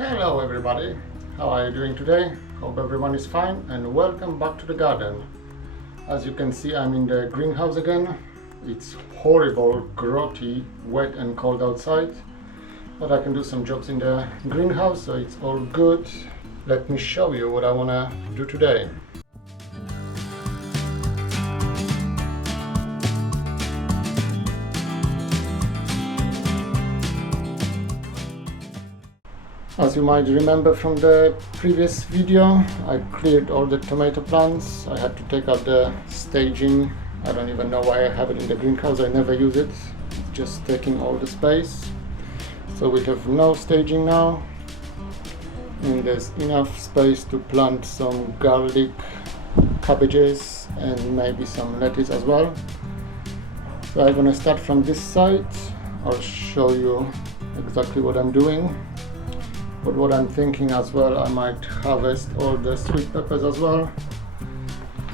Hello everybody, how are you doing today? Hope everyone is fine and welcome back to the garden. As you can see, I'm in the greenhouse again. It's horrible, grotty, wet and cold outside, but I can do some jobs in the greenhouse, so it's all good. Let me show you what I want to do today. As you might remember from the previous video, I cleared all the tomato plants. I had to take out the staging. I don't even know why I have it in the greenhouse. I never use it. It's just taking all the space. So we have no staging now. And there's enough space to plant some garlic, cabbages and maybe some lettuce as well. So I'm gonna start from this side. I'll show you exactly what I'm doing. But what I'm thinking as well, I might harvest all the sweet peppers as well.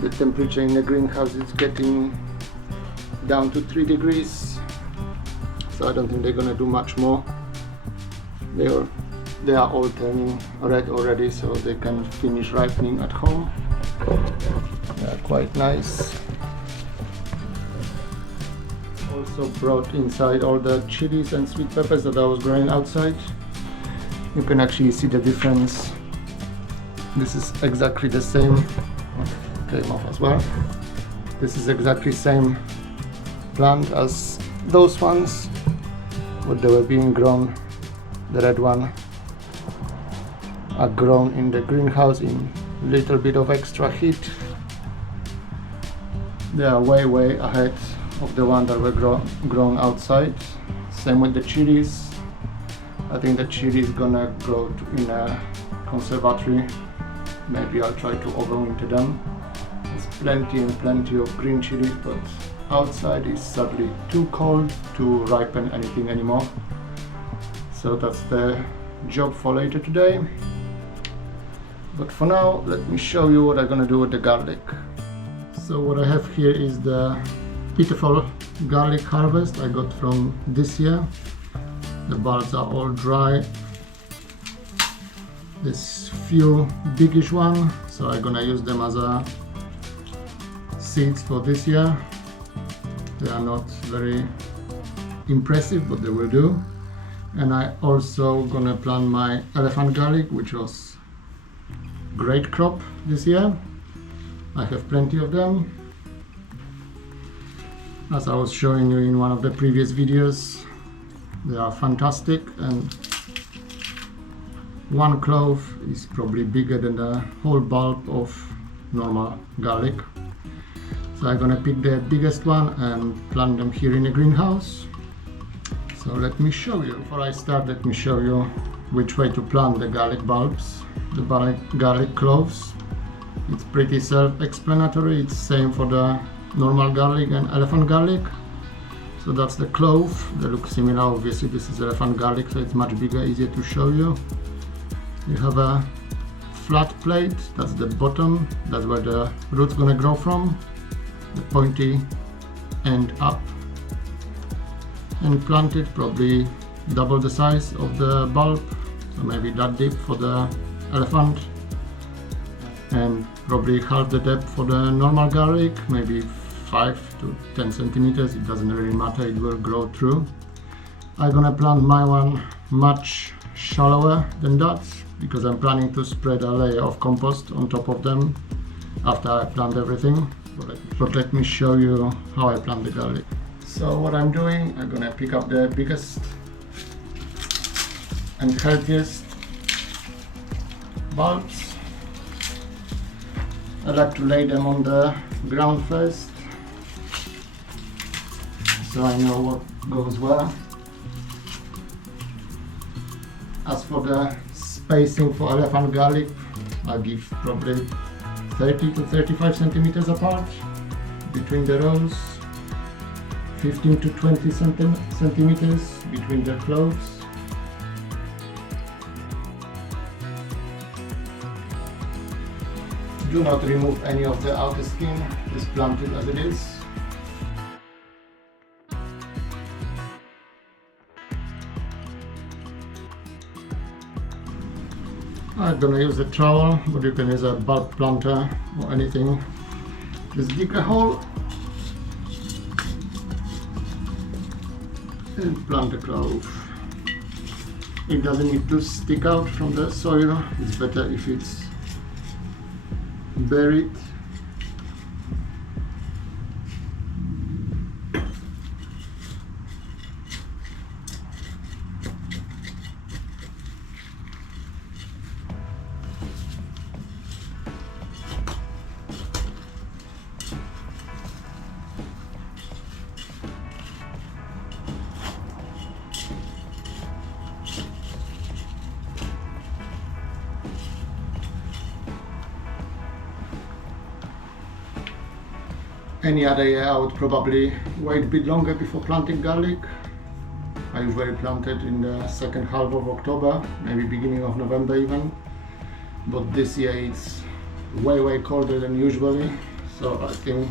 The temperature in the greenhouse is getting down to 3 degrees, so I don't think they're gonna do much more. They are all turning red already, so they can finish ripening at home. They are quite nice. Also brought inside all the chilies and sweet peppers that I was growing outside. You can actually see the difference. This is exactly the same. Came off as well. This is exactly same plant as those ones, but they were being grown. The red one are grown in the greenhouse in little bit of extra heat. They are way ahead of the one that were grown outside. Same with the chilies. I think the chili is gonna grow in a conservatory. Maybe I'll try to overwinter them. There's plenty and plenty of green chilies, but outside is sadly too cold to ripen anything anymore. So that's the job for later today. But for now, let me show you what I'm gonna do with the garlic. So what I have here is the pitiful garlic harvest I got from this year. The bulbs are all dry. There's few biggish one, so I'm gonna use them as a seeds for this year. They are not very impressive, but they will do. And I also gonna plant my elephant garlic, which was great crop this year. I have plenty of them. As I was showing you in one of the previous videos, they are fantastic, and one clove is probably bigger than the whole bulb of normal garlic. So I'm gonna pick the biggest one and plant them here in the greenhouse. So let me show you. Before I start, let me show you which way to plant the garlic bulbs, the garlic cloves. It's pretty self-explanatory. It's same for the normal garlic and elephant garlic. So that's the clove. They look similar. Obviously this is elephant garlic, so it's much bigger, easier to show you. You have a flat plate, that's the bottom, that's where the root's gonna grow from, the pointy end up, and plant it probably double the size of the bulb, so maybe that deep for the elephant, and probably half the depth for the normal garlic, maybe 5 to 10 centimeters, it doesn't really matter, it will grow through. I'm gonna plant my one much shallower than that, because I'm planning to spread a layer of compost on top of them after I plant everything. But let me show you how I plant the garlic. So what I'm doing, I'm gonna pick up the biggest and healthiest bulbs. I like to lay them on the ground first, so I know what goes where. As for the spacing for elephant garlic, I give probably 30 to 35 centimeters apart between the rows, 15 to 20 centimeters between the cloves. Do not remove any of the outer skin, just plant it as it is. I'm gonna use a trowel, but you can use a bulb planter or anything. Just dig a hole and plant the clove. It doesn't need to stick out from the soil. It's better if it's buried. Any other year I would probably wait a bit longer before planting garlic. I usually plant it in the second half of October, maybe beginning of November even. But this year it's way colder than usually, so I think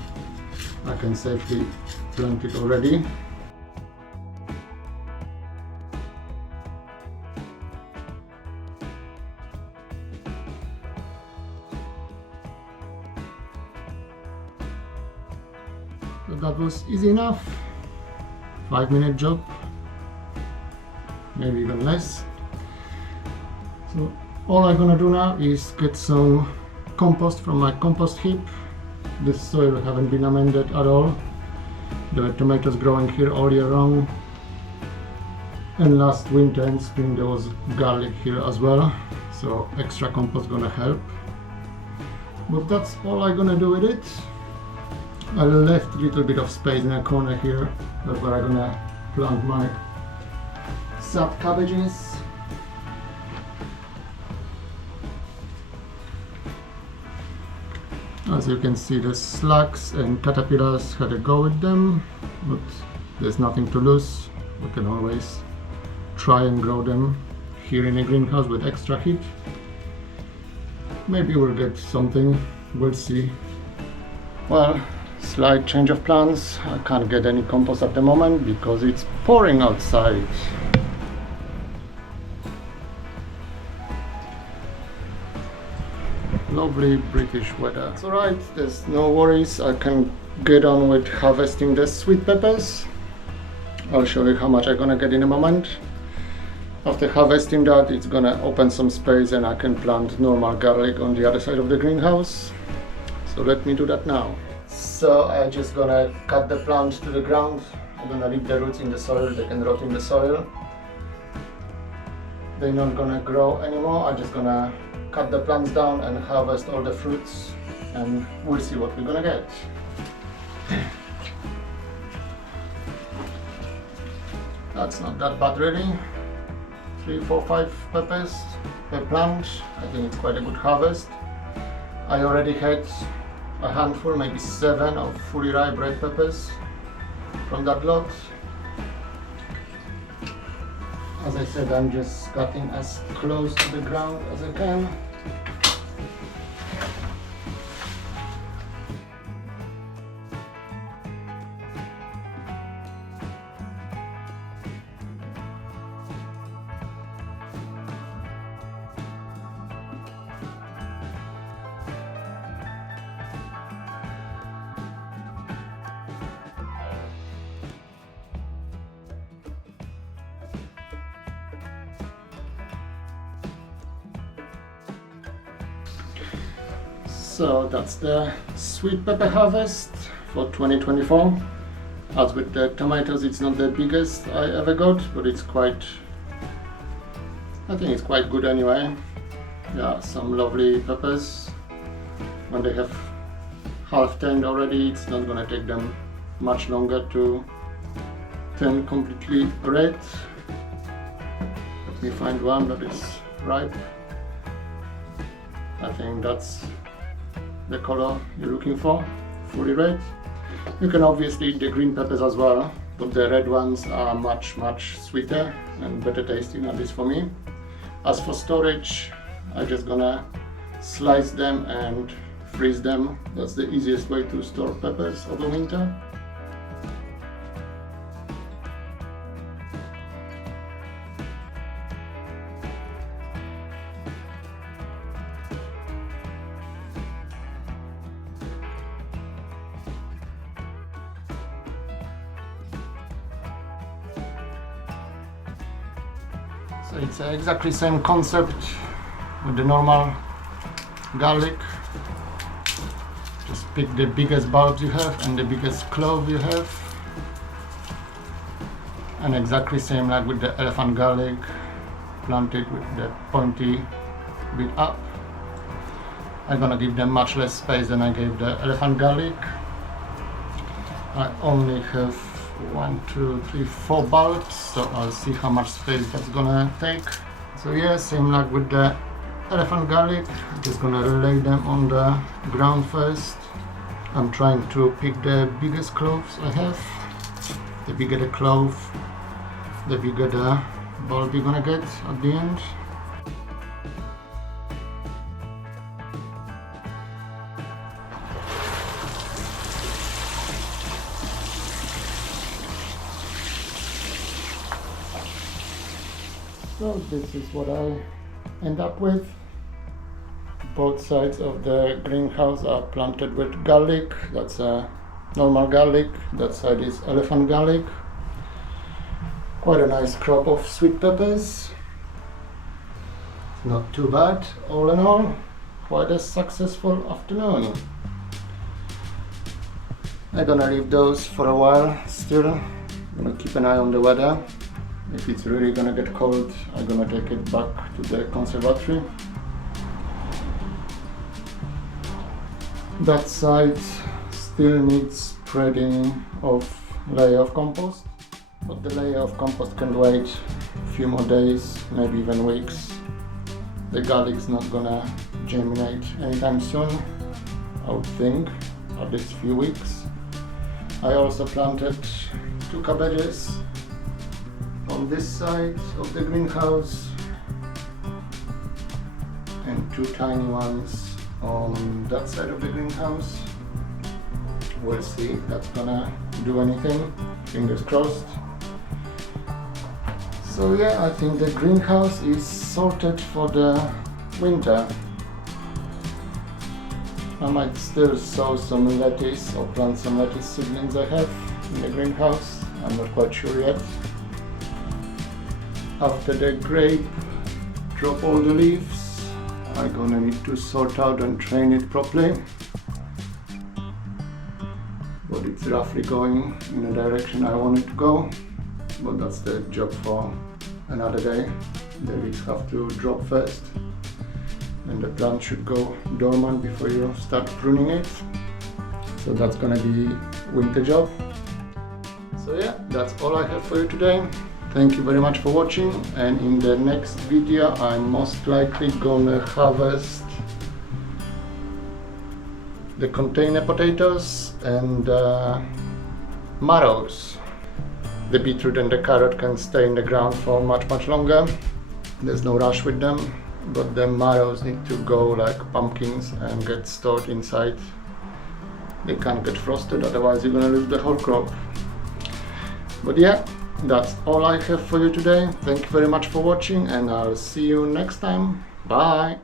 I can safely plant it already. So that was easy enough. 5-minute job, maybe even less. So all I'm gonna do now is get some compost from my compost heap. This soil haven't been amended at all. The tomatoes growing here all year round. And last winter and spring there was garlic here as well. So extra compost gonna help. But that's all I'm gonna do with it. I left a little bit of space in a corner here. That's where I'm gonna plant my sad cabbages. As you can see, the slugs and caterpillars had a go with them, but there's nothing to lose. We can always try and grow them here in a greenhouse with extra heat. Maybe we'll get something, we'll see. Well, slight change of plans. I can't get any compost at the moment because it's pouring outside. Lovely British weather. It's alright, there's no worries. I can get on with harvesting the sweet peppers. I'll show you how much I'm gonna get in a moment. After harvesting that, it's gonna open some space and I can plant normal garlic on the other side of the greenhouse. So let me do that now. So I'm just gonna cut the plant to the ground. I'm gonna leave the roots in the soil, they can rot in the soil. They're not gonna grow anymore. I'm just gonna cut the plants down and harvest all the fruits and we'll see what we're gonna get. That's not that bad really. 3, 4, 5 peppers per plant. I think it's quite a good harvest. I already had a handful, maybe 7 of fully ripe red peppers from that lot. As I said, I'm just cutting as close to the ground as I can. So that's the sweet pepper harvest for 2024. As with the tomatoes, it's not the biggest I ever got, but it's quite, I think it's quite good anyway. Yeah, some lovely peppers. When they have half turned already, it's not gonna take them much longer to turn completely red. Let me find one that is ripe. I think that's the color you're looking for, fully red. You can obviously eat the green peppers as well, but the red ones are much sweeter and better tasting, at least for me. As for storage, I'm just gonna slice them and freeze them. That's the easiest way to store peppers over winter. So it's exactly same concept with the normal garlic. Just pick the biggest bulbs you have and the biggest clove you have. And exactly same like with the elephant garlic, plant it with the pointy bit up. I'm gonna give them much less space than I gave the elephant garlic. I only have 1, 2, 3, 4 bulbs, so I'll see how much space that's gonna take. So yeah, same like with the elephant garlic, I'm just gonna lay them on the ground first. I'm trying to pick the biggest cloves I have. The bigger the clove, the bigger the bulb you're gonna get at the end. So this is what I end up with. Both sides of the greenhouse are planted with garlic. That's a normal garlic. That side is elephant garlic. Quite a nice crop of sweet peppers. Not too bad, all in all. Quite a successful afternoon. I'm gonna leave those for a while still. I'm gonna keep an eye on the weather. If it's really gonna get cold, I'm gonna take it back to the conservatory. That side still needs spreading of layer of compost, but the layer of compost can wait a few more days, maybe even weeks. The garlic's not gonna germinate anytime soon, I would think, at least a few weeks. I also planted 2 cabbages on this side of the greenhouse and 2 tiny ones on that side of the greenhouse. We'll see if that's gonna do anything, fingers crossed. So yeah, I think the greenhouse is sorted for the winter. I might still sow some lettuce or plant some lettuce seedlings I have in the greenhouse, I'm not quite sure yet. After the grape drop all the leaves, I'm gonna need to sort out and train it properly. But it's roughly going in the direction I want it to go. But that's the job for another day. The leaves have to drop first. And the plant should go dormant before you start pruning it. So that's gonna be winter job. So yeah, that's all I have for you today. Thank you very much for watching, and in the next video I'm most likely gonna harvest the container potatoes and marrows. The beetroot and the carrot can stay in the ground for much longer. There's no rush with them, but the marrows need to go like pumpkins and get stored inside. They can't get frosted, otherwise you're gonna lose the whole crop. But yeah, that's all I have for you today. Thank you very much for watching, and I'll see you next time. Bye!